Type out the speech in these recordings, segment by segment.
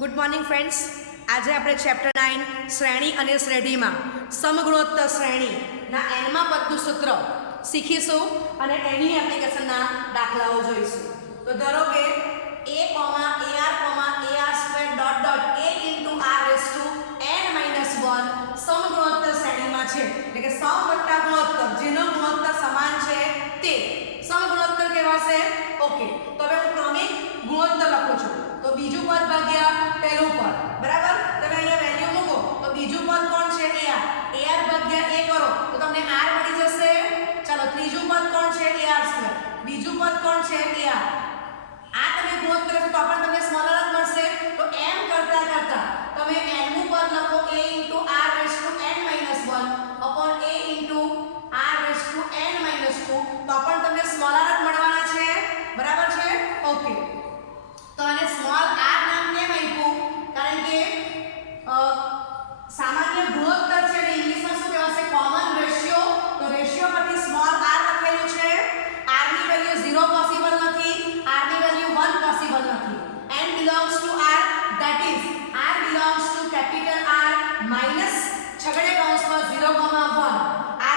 Good morning friends. આજે આપણે chapter 9 શ્રેણી અને શ્રેઢીમાં સમગુણોત્તર શ્રેણીના એનમાં પદનું સૂત્ર શીખીશું અને એની એપ્લિકેશનના દાખલાઓ જોઈશું. તો ધારો કે a,ar,a² સમગુણોત્તર શ્રેણીમાં છે, એટલે કે સમ વત્તા ગુણોત્તર જેનો ગુણોત્તર સમાન છે તે સમગુણોત્તર કહેવાશે. ઓકે, તો હવે હું ક્રમિક ગુણોત્તર લખું છું. તો બીજું પદ ભાગ્યા પહેલું પદ, બરાબર. તમે અહીંયા વેલ્યુ મૂકો તો બીજું પદ કોણ છે? ar ભાગ્યા a કરો તો તમને r મળી જશે. ચાલો, ત્રીજું પદ કોણ છે? ar². બીજું પદ કોણ છે? ar. આ તમે ગુણોત્તર તો પણ તમને સ્મોલર જ મળશે. તો એમ કરતા કરતા તમે n નું પદ લખો a * r⁻n - 1 upon a * r⁻n - 2 તો પણ તમને સ્મોલર જ મળવાના છે, બરાબર છે. ઓકે, તો આને સ્મોલ r નામ કેમ આપ્યું? કારણ કે સામાન્ય ગુણોત્તર છે ને ઇંગ્લિશમાં શું કહેવાશે? Common ratio. તો રેશિયો પરથી સ્મોલ r લખેલું છે. r ની વેલ્યુ 0 પોસિબલ નથી, r ની વેલ્યુ 1 પોસિબલ નથી. n belongs to r, that is r belongs to capital R minus છગડે કૌંસમાં 0,1.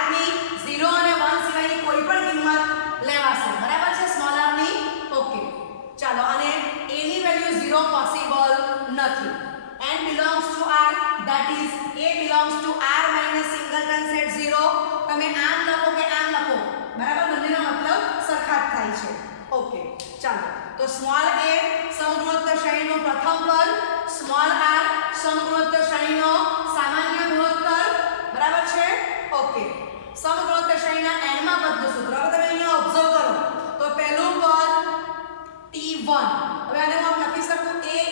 r ની 0 અને 1 સિવાયની કોઈ પણ કિંમત લેવાશે, બરાબર છે, સ્મોલ r ની. ઓકે, ચાલો, અને a ની વેલ્યુ 0 પોસિબલ નથી. n belongs to r, that is a belongs to r minus singleton set 0. તમે આમ લખો કે આમ લખો, બરાબર, બંનેનો મતલબ સરખા જ થાય છે. ઓકે, ચાલો, તો સ્મોલ a સમગુણોત્તર શ્રેણીનું પ્રથમ પદ, સ્મોલ r સમગુણોત્તર શ્રેણીનો સામાન્ય ગુણોત્તર, બરાબર છે. ઓકે, સમગુણોત્તર શ્રેણીના n માં પદનું સૂત્ર. હવે તમે અહીંયા ઓબ્ઝર્વ કરો તો પહેલું પદ t1. હવે આને હું લખી શકું a *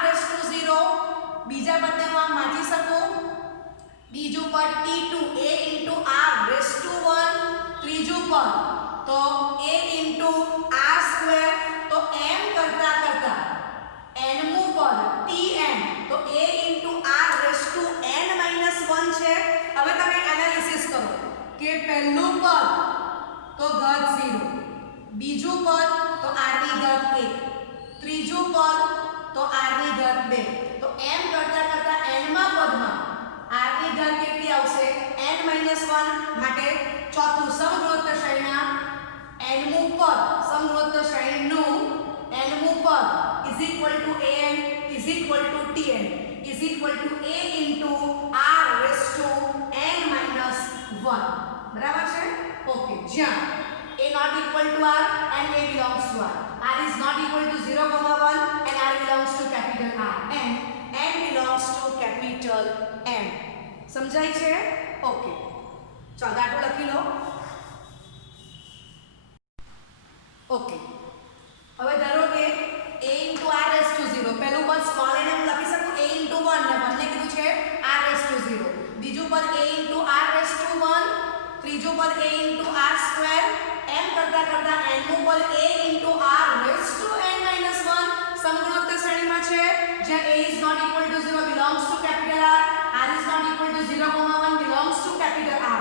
r⁻0. બીજા પદને હું આમ વાંચી શકું. બીજું પદ t2 a * r⁻1. ત્રીજું પદ તો a * r². તો એમ કરતા કરતા nમું પદ tn તો a * r⁻n - 1 છે. હવે તમે એનાલિસિસ કરો કે પહેલું પદ તો ઘાત 0, બીજું પદ તો r ની ઘાત 1, ત્રીજું પદ તો r ની ઘાત 2. તો એમ કરતા કરતા n માં પદમાં r ની ઘાત કેટલી આવશે? n-1. માટે ચોથું સમગુણોત્તર શ્રેણીના nમું પદ, સમગુણોત્તર શ્રેણીનું nમું પદ is equal to an is equal to tn is equal to a * r⁻n-1. બરાબર છે. ઓકે, જ્યાં a not equal to r and a belongs to r, r is not equal to 0,1 and r belongs to capital R and n belongs to capital M. સમજાય છે? Okay, ચાલો આટલું લખી લો. Okay, હવે ધારો કે a * r⁻0. પહેલું પદ સ્મોલ n હું લખી શકું a * 1 ને બંને કીધું છે r⁻0. બીજું પદ a * r⁻1. ત્રીજું પદ a * r². એમ કરતા કરતા n નું પદ a * r⁻n-1 સમગુણોત્તર શ્રેણીમાં છે, જ્યાં a is not equal to 0 belongs to capital R, r is not equal to 0,1 belongs to capital R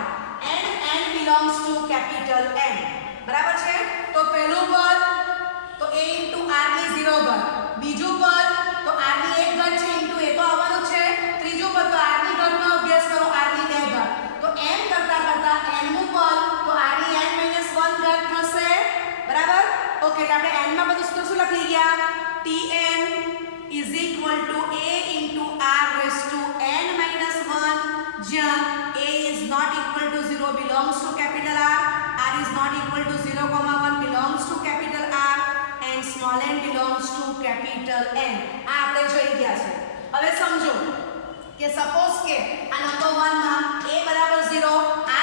and n belongs to capital M. બરાબર છે. તો પહેલું પદ તો a * r ની 0 ઘાત, બીજું પદ તો r ની 1 ઘાત છે ઇન્ટુ a તો આવવાનું છે, ત્રીજું પદ તો r ની ઘાતનો અભ્યાસ કરો, r ની 2 ઘાત. તો એમ કરતા કરતા n નું પદ તો r ની n-1 ઘાત થશે, બરાબર. ઓકે, એટલે આપણે n માં બધું શું લખી ગયા? tn is equal to a * r⁻n-1, જ્યાં a is not equal to 0 belongs to capital R, r is not equal to 0,1 belongs to capital R and small n belongs to capital N. આ આપણે જોઈ ગયા છે. હવે સમજો કે suppose કે આ નંબર 1 માં a = 0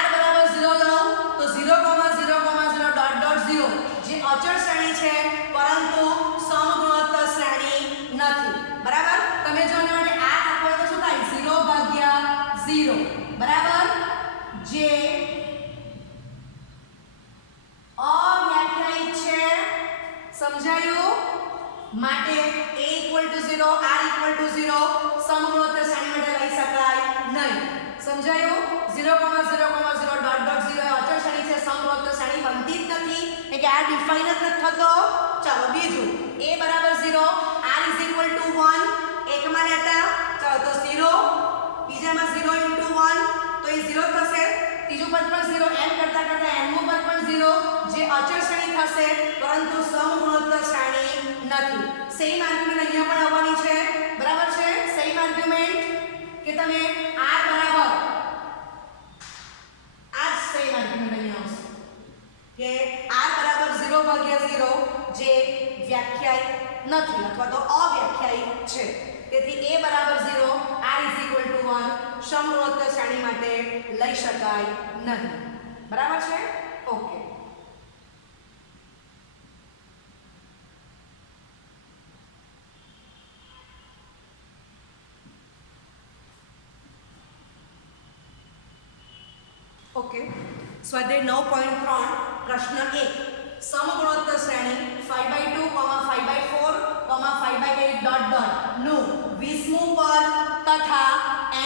r = 0 લઉં તો 0,0,0 જે અચળ શ્રેણી છે પરંતુ સમગુણોત્તર શ્રેણી નથી, બરાબર. તમે જો આના માટે r આપો તો શું થાય? 0/0, બરાબર, જે અવ્યાખ્યાયિત છે. સમજાયું? માટે a = 0 r = 0 સમગુણોત્તર શ્રેણી માટે લઈ શકાય નહીં. સમજાયું? 0,0,0 એ અચળ શ્રેણી છે, સમગુણોત્તર શ્રેણી બનતી જ નથી, એટલે આ ડિફાઇન જ નથી થતો. ચાલો, બીજું a = 0 r = 1 0 થશે, ત્રીજું પદ પણ 0, એમ કરતા કરતા nમું પદ પણ 0, જે અચળ શ્રેણી થશે પરંતુ સમગુણોત્તર શ્રેણી નથી. સેમ આર્ગ્યુમેન્ટ અહીંયા પણ આવવાની છે, બરાબર છે. સેમ આર્ગ્યુમેન્ટ કે તમે r બરાબર આ જ સેમ આર્ગ્યુમેન્ટ અહીંયા આવશે કે r બરાબર 0 ભાગ્યા 0 જે વ્યાખ્યાયિત નથી અથવા તો અવ્યાખ્યાયિત છે. તેથી a બરાબર 0, r = 1 સમગુણોત્તર શ્રેણી માટે લઈ શકાય નહીં. બરાબર છે? ઓકે. ओके. स्वाध्याय 9.3 प्रश्न 1 समगुणोत्तर श्रेणी 5/2, 5/4, 5/8 डॉट डॉट નું 20મું પદ તથા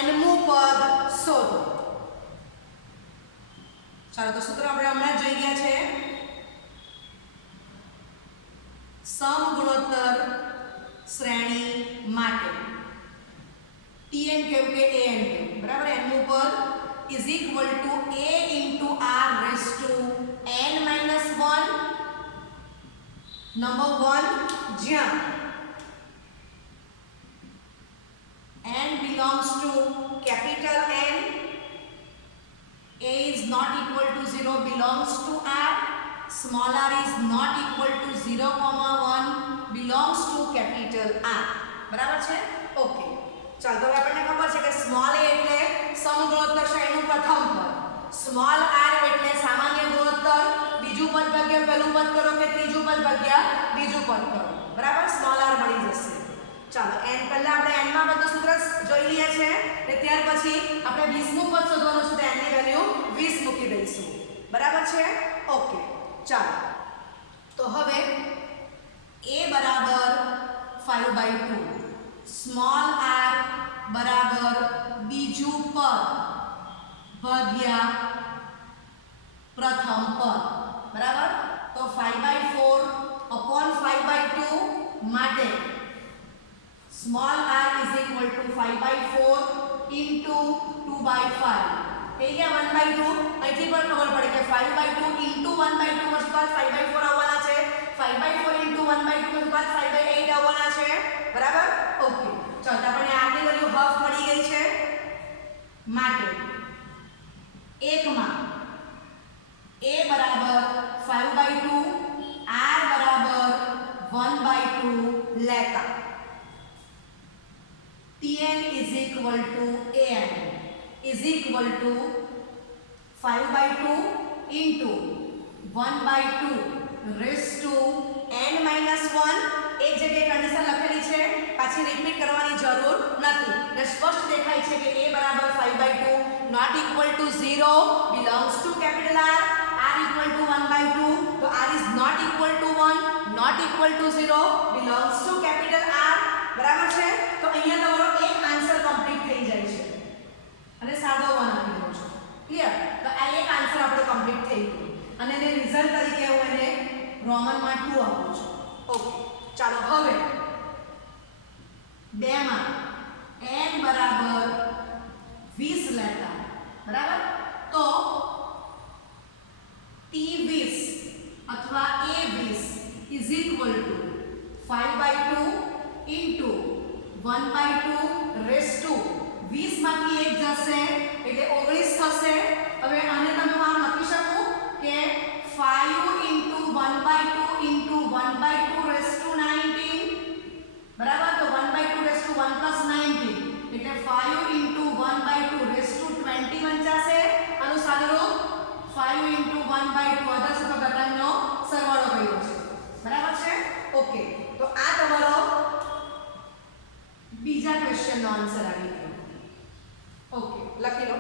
nમું પદ શોધો. ચાલો તો સૂત્ર આપણે હમણાં જ જોઈ ગયા છે. સમગુણોત્તર શ્રેણી માટે tn કેવું કે an કેવું, બરાબર. nમું પદ is equal to a into r raised to n minus 1. Number 1, જ્યાં n belongs to capital N, a is not equal to 0 belongs to r, small r is not equal to 0, 1 belongs to capital R. બરાબર છે? Okay. ચાલો તો આપણને ખબર છે કે small a એટલે સમગુણોત્તર શ્રેણીનું પ્રથમ પદ, સ્મોલ r એટલે સામાન્ય ગુણોત્તર, બીજું પદ ભાગ્યા પહેલું પદ કરો કે ત્રીજું પદ ભાગ્યા બીજું પદ કરો, બરાબર. સ્મોલ r મળી જશે. ચાલો n પહેલા આપણે n માં બધું સૂત્ર જોઈ લઈએ છે ને ત્યાર પછી આપણે 20મું પદ શોધવાનું છે તો n ની વેલ્યુ 20 મૂકી દઈશું, બરાબર છે. ઓકે. ચાલો તો હવે a બરાબર 5/2, સ્મોલ r બરાબર બીજું પદ ભાગ્યા પ્રથમ પદ, બરાબર. તો 5/4 upon 5/2 માટે small r is equal to 5/4 into 2/5 થઈ ગયા 1/2. અહીંથી પણ ખબર પડે કે 5/2 into 1/2 વસ્તુ 5/4 આવવાના છે, 5/4 into 1/2 વસ્તુ 5/8 આવવાના છે, બરાબર. ઓકે. ચાલો આપણને r ની વેલ્યુ હાફ મળી ગઈ છે માટે એકમાં a બરાબર 5/2, r બરાબર 1/2 લેતા tn is equal to an is equal to 5/2 into 1/2 raised to n minus 1. એક જગ્યાએ કન્ડિશન લખેલી છે, પાછી રિપીટ કરવાની જરૂર નથી. એટલે સ્પષ્ટ દેખાય છે કે a બરાબર 5/2 not equal to 0 belongs to capital R, r equal to 1/2 તો r is not equal to 1 not equal to 0 belongs to capital R, બરાબર છે. તો અહીંયા તમારો એક આન્સર કમ્પ્લીટ થઈ જાય છે અને સાદો 1 આપી દો છો. ક્લિયર? તો આ એક આન્સર આપણો કમ્પ્લીટ થઈ ગયો અને એને રિઝલ્ટ તરીકે હું એને રોમનમાં 2 આપું છું. ઓકે. ચાલો હવે 2 માં n બરાબર 20 લેતા, બરાબર. તો t20 અથવા a20 is equal to 5/2 into 1/2 raised to 20 માંથી 1 જશે એટલે 19 થશે. હવે આને તમે આમ લખી શકો કે 5 into 1/2 into 1/2 raised to 19, બરાબર. તો 1/2 raised to 1 plus 19 એટલે 5 into 1/2 raised to 20 વંચાશે. આનું સાદું રૂપ 5 into 1/2 અધર સુતો ઘાતાંકનો સરવાળો કર્યો છે, બરાબર છે. ઓકે. તો આ તમારો બીજા ક્વેશ્ચનનો આન્સર આવી ગયો. ઓકે, લખી લો.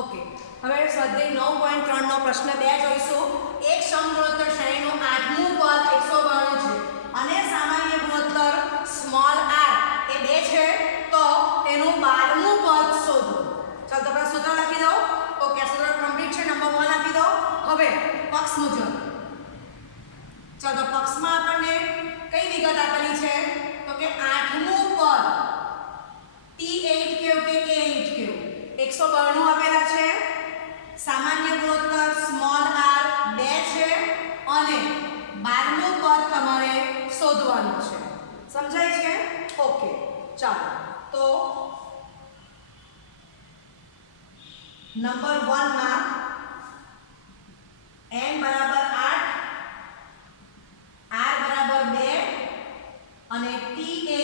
ઓકે. હવે સ્વાધ્યાય 9.3 નો પ્રશ્ન 2 જોઈશું. એક સમગુણોત્તર શ્રેણીનું 8મું પદ 192 છે અને સામાન્ય ગુણોત્તર સ્મોલ r એ 2 છે તો એનું 12મું પદ શોધો. ચાલો તો આપણે સૂત્ર લખી દો. ઓકે, સૂત્ર કમ્પ્લીટ છે. નંબર 1 આપી દો. હવે પક્ષ મુજબ ચાલો તો પક્ષમાં આપણને કઈ વિગત આપેલી છે તો કે 8મું પદ t8 કેવું કે 8 192 આપેલા છે, સામાન્ય ગુણોત્તર સ્મોલ r 2 છે અને 12નું પદ તમારે શોધવાનું છે. સમજાય છે? ઓકે, ચાલો તો નંબર 1 માં n બરાબર 8, r બરાબર 2 અને t8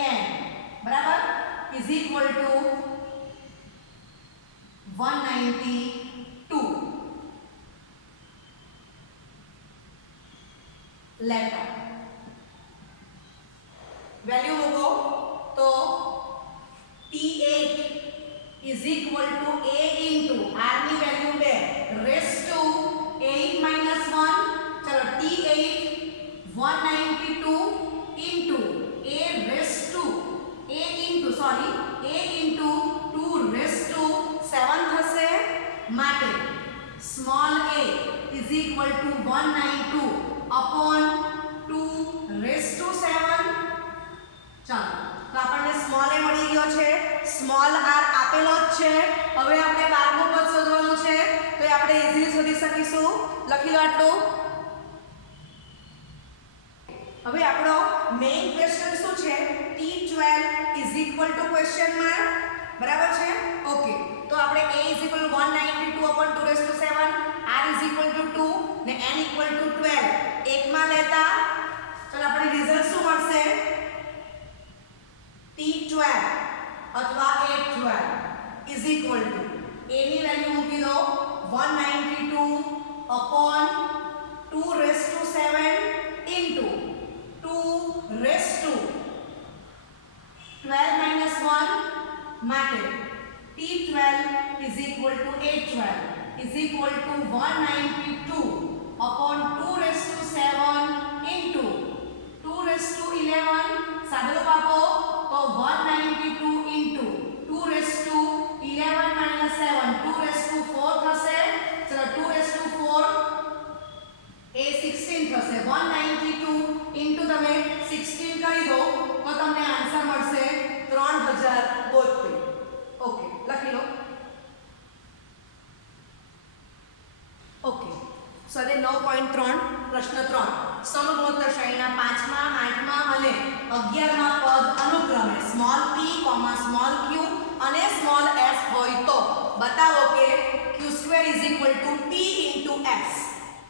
kan બરાબર is equal to 192 letter value મૂકો તો t8 is equal to a into r ની વેલ્યુ 2 raised to 8 minus 1 ચલો t8 192 into a raised to a into 2 raised to 7 થશે માટે small a is equal to 192 upon 2 raised to 7. ચાલો તો આપણને small a મળી ગયો છે, સ્મોલ r આપેલો જ છે. હવે આપણે 12મું પદ શોધવાનું છે તો એ આપણે ઈઝીલી શોધી શકીશું. લખી લો આટલું. હવે આપણો મેઇન ક્વેશ્ચન શું છે? t12 is equal to question mark. બરાબર છે? ઓકે, તો આપણે a is equal to 192 upon 2 raised to 7, r is equal to 2 ને n ઇક્વલ ટુ 12 એકમાં લેતા ચલો આપણે રિઝલ્ટ શું મળશે? t12 અથવા a12 is equal to a ની વેલ્યુ મૂકી દો 192 upon 2 raised to 7 into 2 raised to 12 minus 1 માટે t12 is equal to a12 is equal to 192 upon 2 raised to 7 into 2 raised to 11 સાદો આપો તો 192 into 2 raised to 11 minus 7 2 raised to 4 થશે. ચલો 2 raised to 4 એ 16 થશે. 192 into તમે 16 કરી દો તો તમને આન્સર મળશે 3072. ઓકે, લખી લો. ઓકે, સ્વાધ્યાય 9.3 પ્રશ્ન 3 સમગુણોત્તર શ્રેણીના 5મા 8મા અને 11મા પદ અનુક્રમે સ્મોલ p, સ્મોલ q અને સ્મોલ s હોય તો બતાવો કે q² is equal to p into s.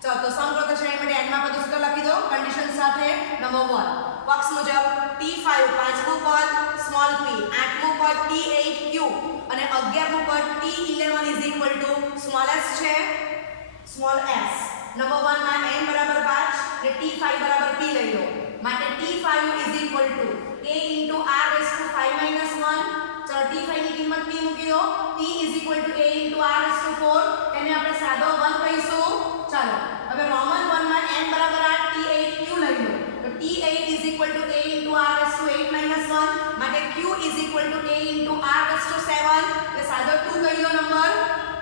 ચલો તો સમગુણોત્તર શ્રેણી માટે n માં પદ સૂત્ર લખી દો કન્ડિશન સાથે. નંબર 1 પક્ષ મુજબ t5 પાંચમું પદ સ્મોલ p, આઠમું પદ t8q અને 11મું પદ t11 is equal to small s છે સ્મોલ s. નંબર 1 માં n બરાબર 5 ને t5 બરાબર p લઈ લો માટે t5 is equal to a into r raised to 5 minus 1. ચલો t5 ની કિંમત p મૂકી દો. p is equal to a into r raised to 4 તેને આપણે સાદો 1 કહીશું. ચાલો હવે રોમન 1 માં n બરાબર 8 t8q લઈ લો તો t8 is equal to a into r raised to 8 minus 1 માટે q is equal to a into r raised to 7 એટલે સાદો 2 કહી દો નંબર.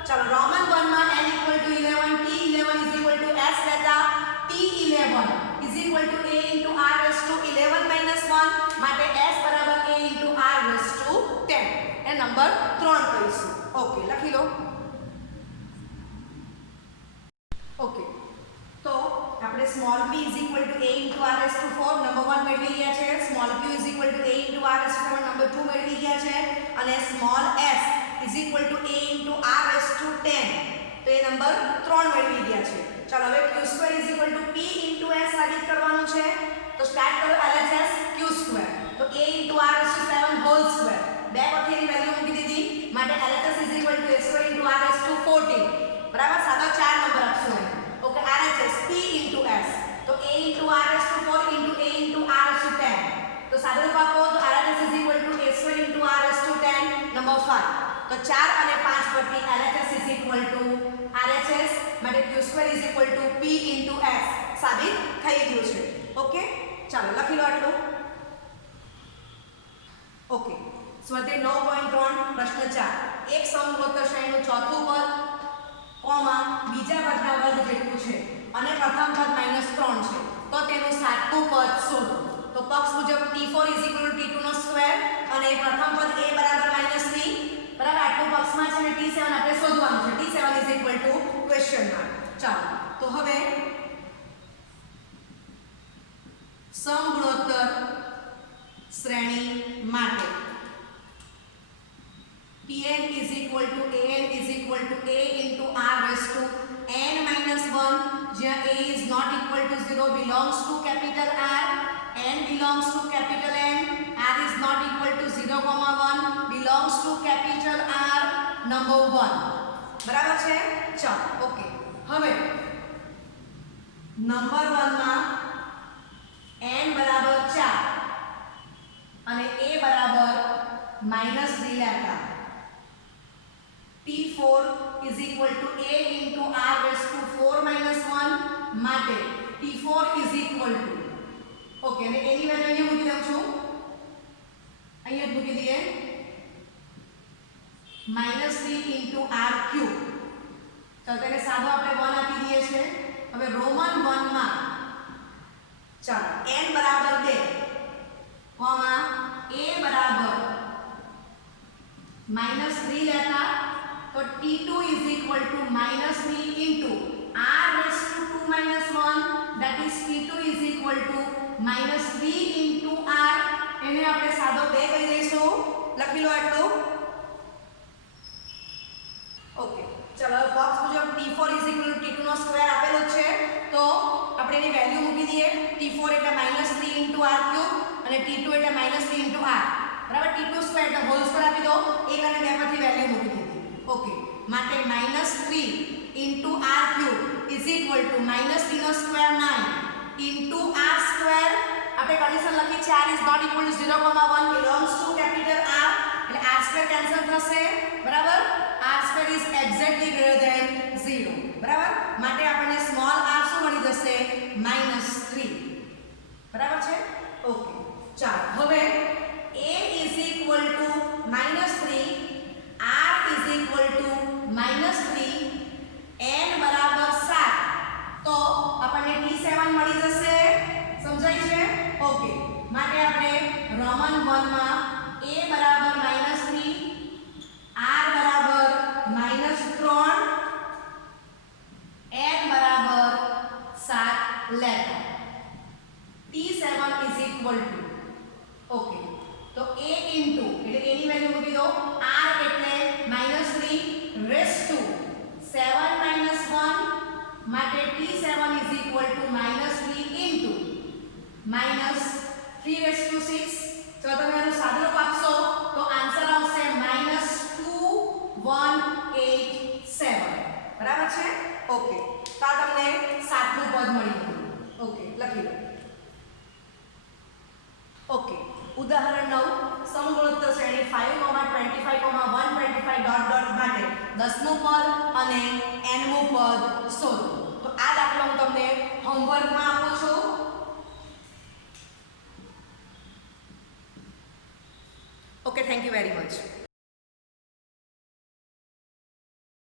ચાલો રોમન 1 માં n equal to 11 t11 is equal to s લેતા t11 is equal to a into r raised to 11 minus 1 માટે s બરાબર a into r raised to 10 A number 3 કહીશું. ઓકે, લખી લો. ઓકે, તો આપણે small p is equal to a into r raised to 4 number 1 મેળવી ગયા છે. Small q is equal to a into r raised to 7 number 2 મેળવી ગયા છે અને small s is equal to a into r raised to 10 તો એ number 3 મેળવી ગયા છે. ચાલો હવે q² is equal to p into s સાબિત કરવાનું છે તો સ્ટાર્ટ કરો LHS q² તો a into r raised to 7 whole square બે પરથી એની વેલ્યુ મૂકી દીધી માટે LHS is equal to a² into r raised to 14 બરાબર. સાદા 4 નંબર આપશું. Okay, RHS p into s તો a into r raised to 4 into a into r raised to 10 તો સાદો આપો તો RHS is equal to a² into r raised to 10 number 5 તો 4 અને 5 પરથી LHS is equal to RHS માટે q² is equal to p into s સાબિત થઈ ગયું છે. ઓકે, ચાલો લખી લો આટલું. ઓકે, સ્વાધ્યાય 9.3 પ્રશ્ન 4 એક સમગુણોત્તર શ્રેણીનું ચોથું પદ બીજા પદના વર્ગ જેટલું છે અને પ્રથમ પદ -3 છે તો તેનું સાતમું પદ શોધો. તો પક્ષ મુજબ t4 = t2 નો સ્ક્વેર અને પ્રથમ પદ a બરાબર -3 બરાબર આટલું બોક્સમાં છે ને T7 આપણે શોધવાનું છે T7 is equal to question mark ચાલો તો હવે સમગુણોત્તર શ્રેણી માટે Pn is equal to An is equal to A into R raised to n minus 1 જ્યાં A is not equal to 0 belongs to capital R, n belongs to capital N, R is not equal to 0, 1 belongs to capital R number 1 બરાબર છે ચાલો okay હવે number 1 માં n બરાબર 4 અને A બરાબર -3 લેતા T4 is equal to A into R raised to 4 minus 1 માટે T4 is equal to okay અને એની વેલ્યુ અહીંયા મૂકી દઉં છું અહીંયા જ મૂકી દઈએ -3 into R cube ચાલો તેને સાદો આપણે 1 આપી દઈએ છે હવે રોમન 1 માં ચાલો n બરાબર 2 કોમા A બરાબર -3 લેતા तो T2 is equal to -3 into R raised to 2 minus 1 that is T2 is equal to -3 into R એને આપણે સાદો 2 કહી દઈશું લખી લો આટલું ઓકે ચલો બોક્સ મુજબ T4 is equal to T2 નો સ્ક્વેર આપેલો છે તો આપણે એની વેલ્યુ મૂકી દઈએ T4 એટલે -3 into R cube અને T2 એટલે -3 into R બરાબર T2 સ્ક્વેર એટલે હોલ સ્ક્વેર આપી દો 1 અને 2 પરથી વેલ્યુ મૂકી દીધી ओके માટે -3 into r cube is equal to -3 નો સ્ક્વેર 9 into r સ્ક્વેર આપણે કન્ડિશન લખી છે r is not equal to 0, 1 belongs to capital R એટલે r સ્ક્વેર કેન્સલ થશે બરાબર r square is exactly greater than 0 બરાબર માટે આપણને સ્મોલ r શું મળી જશે -3 બરાબર છે ઓકે ચાલો હવે a is equal to -3 R is equal to -3 n બરાબર 7 તો આપણને T7 મળી જશે સમજાય છે ઓકે માટે આપણે રોમન 1 માં A બરાબર -3 R બરાબર -3 n બરાબર 7 લેતા T7 is equal to okay તો A into એટલે A ની વેલ્યુ મૂકી દો R એટલે -3 raised to 7 minus 1 માટે T7 is equal to -3 into -3 raised to 6 જો તમે એનો સાદો રૂપ આપશો તો આન્સર આવશે -2187 બરાબર છે ઓકે તો આ તમને સાતમું પદ મળી ગયું ઓકે લખી લો ઓકે ઉદાહરણ 9 સમગુણોત્તર શ્રેણી 5, 25, 125 ડોટ ડોટ માટે 10મું પદ અને nમું પદ શોધો તો આ દાખલો હું તમને હોમવર્કમાં આપું છું okay thank you very much